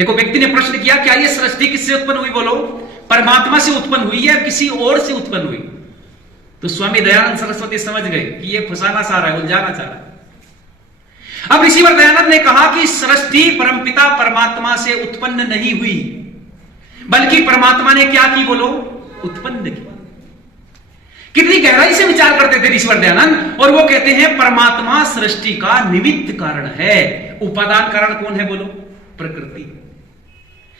देखो, व्यक्ति ने प्रश्न किया, क्या ये सृष्टि किससे उत्पन्न हुई? बोलो, परमात्मा से उत्पन्न हुई या किसी और से उत्पन्न हुई? तो स्वामी दयानंद सरस्वती समझ गए कि ये फंसाना चाह रहा है, उलझाना चाह रहा है। अब ऋषिवर दयानंद ने कहा कि सृष्टि परमपिता परमात्मा से उत्पन्न नहीं हुई, बल्कि परमात्मा ने क्या की? बोलो, उत्पन्न की। कितनी गहराई से विचार करते थे ऋषिवर दयानंद, और वो कहते हैं परमात्मा सृष्टि का निमित्त कारण है। उपादान कारण कौन है? बोलो, प्रकृति।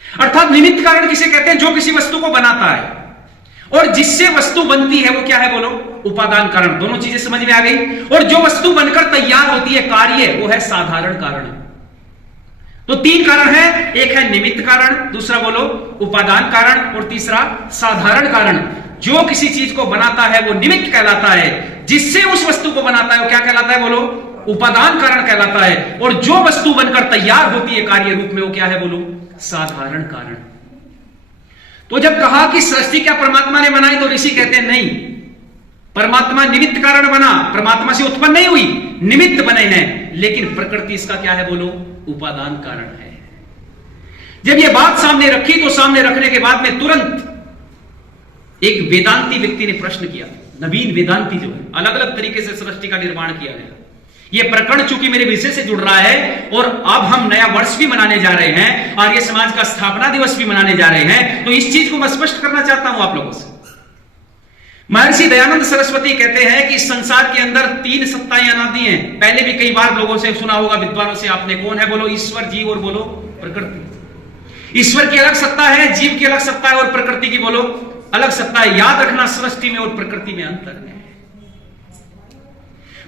अर्थात निमित्त कारण किसे कहते हैं? जो किसी वस्तु को बनाता है, और जिससे वस्तु बनती है वो क्या है? बोलो, उपादान कारण। दोनों चीजें समझ में आ गई। और जो वस्तु बनकर तैयार होती है, कार्य, वो है साधारण कारण। तो तीन कारण है, एक है निमित्त कारण, दूसरा बोलो उपादान कारण, और तीसरा साधारण कारण। जो किसी चीज को बनाता है वो निमित्त कहलाता है, जिससे उस वस्तु को बनाता है वो क्या कहलाता है? बोलो, उपादान कारण कहलाता है। और जो वस्तु बनकर तैयार होती है कार्य रूप में, वो क्या है? बोलो, साधारण कारण। तो जब कहा कि सृष्टि क्या परमात्मा ने बनाई, तो ऋषि कहते हैं नहीं, परमात्मा निमित्त कारण बना, परमात्मा से उत्पन्न नहीं हुई, निमित्त बने हैं, लेकिन प्रकृति इसका क्या है? बोलो, उपादान कारण है। जब यह बात सामने रखी, तो सामने रखने के बाद में तुरंत एक वेदांती व्यक्ति ने प्रश्न किया, नवीन वेदांती जो है, अलग अलग तरीके से सृष्टि का निर्माण किया गया। यह प्रकरण चूंकि मेरे विषय से जुड़ रहा है, और अब हम नया वर्ष भी मनाने जा रहे हैं, आर्य समाज का स्थापना दिवस भी मनाने जा रहे हैं, तो इस चीज को मैं स्पष्ट करना चाहता हूं आप लोगों से। महर्षि दयानंद सरस्वती कहते हैं कि इस संसार के अंदर तीन सत्ताएं अनादि हैं। पहले भी कई बार लोगों से सुना होगा, विद्वानों से आपने। कौन है? बोलो, ईश्वर, जीव और बोलो प्रकृति। ईश्वर की अलग सत्ता है, जीव की अलग सत्ता है, और प्रकृति की बोलो अलग सत्ता है। याद रखना, सृष्टि में और प्रकृति में अंतर है।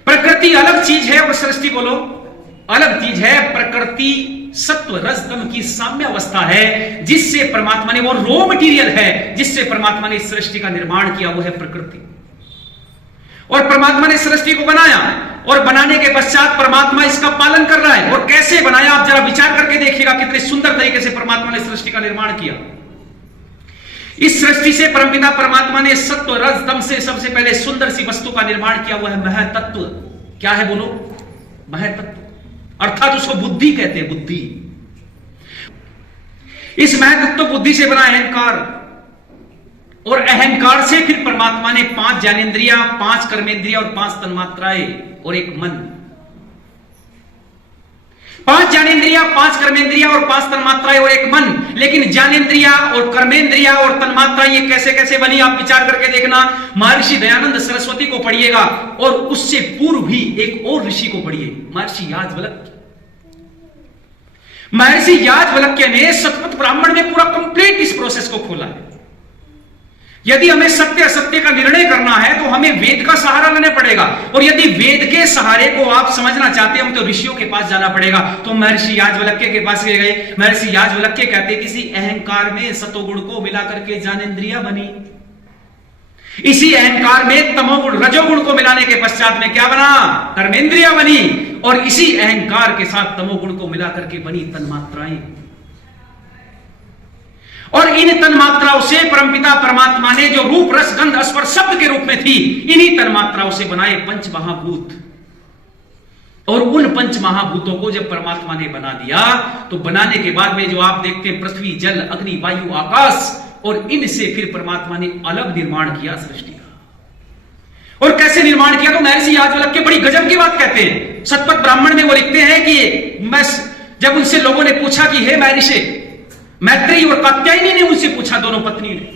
प्रकृति अलग चीज है और सृष्टि बोलो अलग चीज है। प्रकृति सत्व रज तम की साम्य अवस्था है, जिससे परमात्मा ने, वो रॉ मटेरियल है जिससे परमात्मा ने सृष्टि का निर्माण किया, वो है प्रकृति। और परमात्मा ने सृष्टि को बनाया, और बनाने के पश्चात परमात्मा इसका पालन कर रहा है। और कैसे बनाया, आप जरा विचार करके देखिएगा, कितने सुंदर तरीके से परमात्मा ने सृष्टि का निर्माण किया। इस सृष्टि से परमपिता परमात्मा ने सत्व रज तम से सबसे पहले सुंदर सी वस्तु का निर्माण किया, हुआ है महतत्व। क्या है? बोलो, महतत्व। अर्थात उसको बुद्धि कहते हैं, बुद्धि। इस महतत्व बुद्धि से बना अहंकार, और अहंकार से फिर परमात्मा ने 5 ज्ञानेंद्रियां, 5 कर्मेंद्रिया और 5 तन्मात्राएं और एक मन। 5 ज्ञानेंद्रिया, 5 कर्मेंद्रिया और 5 तन्मात्राएं और एक मन। लेकिन ज्ञानेंद्रिया और कर्मेंद्रिया और तन्मात्राएं ये कैसे कैसे बनी, आप विचार करके देखना। महर्षि दयानंद सरस्वती को पढ़िएगा, और उससे पूर्व भी एक और ऋषि को पढ़िए, महर्षि याज्ञवल्क्य। महर्षि याज्ञवल्क्य ने शतपथ ब्राह्मण में पूरा कंप्लीट इस प्रोसेस को खोला है। यदि हमें सत्य असत्य का निर्णय करना है, तो हमें वेद का सहारा लेना पड़ेगा, और यदि वेद के सहारे को आप समझना चाहते हैं, तो ऋषियों के पास जाना पड़ेगा। तो महर्षि याज्ञवल्क्य के पास गए। महर्षि याज्ञवल्क्य कहते, किसी अहंकार में सतोगुण को मिलाकर के ज्ञानेंद्रिया बनी, इसी अहंकार में तमोगुण रजोगुण को मिलाने के पश्चात में क्या बना? कर्मेंद्रिया बनी, और इसी अहंकार के साथ तमोगुण को मिलाकर के बनी तन्मात्राएं। और इन तन्मात्राओं से परमपिता परमात्मा ने, जो रूप रस गंध स्पर्श शब्द के रूप में थी, इन्हीं तन्मात्राओं से बनाए 5 महाभूत। और उन 5 महाभूतों को जब परमात्मा ने बना दिया, तो बनाने के बाद में जो आप देखते हैं पृथ्वी, जल, अग्नि, वायु, आकाश, और इनसे फिर परमात्मा ने अलग निर्माण किया सृष्टि का। और कैसे निर्माण किया? तो महर्षि याज्ञवल्क्य बड़ी गजब की बात कहते हैं। शतपथ ब्राह्मण में वो लिखते हैं कि मैं, जब उनसे लोगों ने पूछा कि हे महर्षि, मैत्रेयी और कात्यायनी ने उनसे पूछा, दोनों पत्नी ने,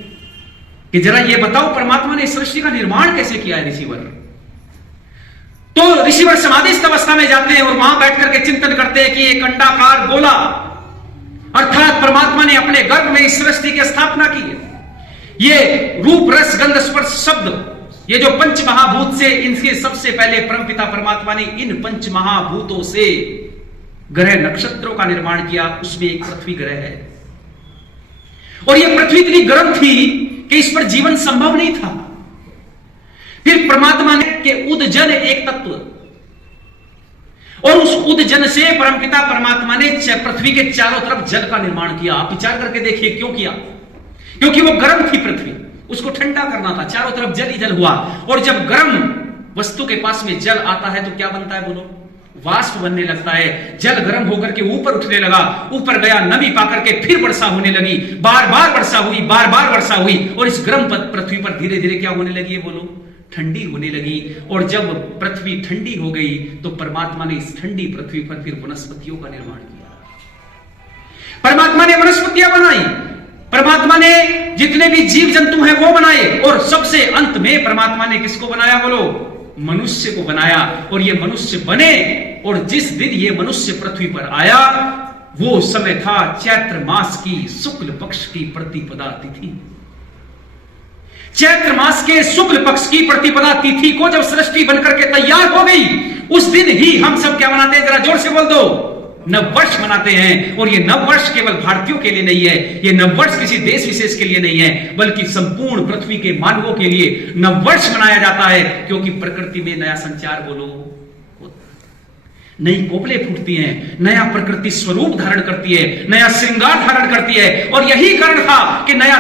कि जरा ये बताओ परमात्मा ने सृष्टि का निर्माण कैसे किया है ऋषिवर। तो ऋषिवर समाधिस्थ अवस्था में जाते हैं, और वहां बैठ करके चिंतन करते हैं कि एक अंडाकार गोला, अर्थात परमात्मा ने अपने गर्भ में इस सृष्टि की स्थापना की है। ये रूप रस गंध स्पर्श शब्द, ये जो 5 महाभूत से, इनसे सबसे पहले परमपिता परमात्मा ने इन 5 महाभूतों से ग्रह नक्षत्रों का निर्माण किया। उसमें एक पृथ्वी ग्रह है, और यह पृथ्वी इतनी गर्म थी कि इस पर जीवन संभव नहीं था। फिर परमात्मा ने के उदजन एक तत्व, और उस उदजन से परमपिता परमात्मा ने पृथ्वी के चारों तरफ जल का निर्माण किया। आप विचार करके देखिए, क्यों किया? क्योंकि वो गर्म थी पृथ्वी, उसको ठंडा करना था, चारों तरफ जल ही जल हुआ। और जब गर्म वस्तु के पास में जल आता है तो क्या बनता है? बोलो, वाष्प बनने लगता है, जल गर्म होकर के ऊपर उठने लगा, ऊपर गया, नमी पाकर के फिर वर्षा होने लगी, बार बार वर्षा हुई, बार बार वर्षा हुई, और इस गर्म पृथ्वी पर धीरे धीरे क्या होने लगी है बोलो? ठंडी होने लगी। और जब पृथ्वी ठंडी हो गई तो परमात्मा ने इस ठंडी पृथ्वी पर फिर वनस्पतियों का निर्माण किया। परमात्मा ने वनस्पतियां बनाई, परमात्मा ने जितने भी जीव जंतु हैं वो बनाए, और सबसे अंत में परमात्मा ने किसको बनाया बोलो? मनुष्य को बनाया। और ये मनुष्य बने, और जिस दिन ये मनुष्य पृथ्वी पर आया वो समय था चैत्र मास की शुक्ल पक्ष की प्रतिपदा तिथि। चैत्र मास के शुक्ल पक्ष की प्रतिपदा तिथि को जब सृष्टि बनकर के तैयार हो गई, उस दिन ही हम सब क्या मनाते हैं? जरा जोर से बोल दो। नववर्ष मनाते हैं। और ये नववर्ष केवल भारतीयों के लिए नहीं है, ये नववर्ष किसी देश विशेष के लिए नहीं है, बल्कि संपूर्ण पृथ्वी के मानवों के लिए नववर्ष मनाया जाता है। क्योंकि प्रकृति में नया संचार बोलो, नई कोपलें फूटती हैं, नया प्रकृति स्वरूप धारण करती है, नया श्रृंगार धारण करती है। और यही कारण था कि नया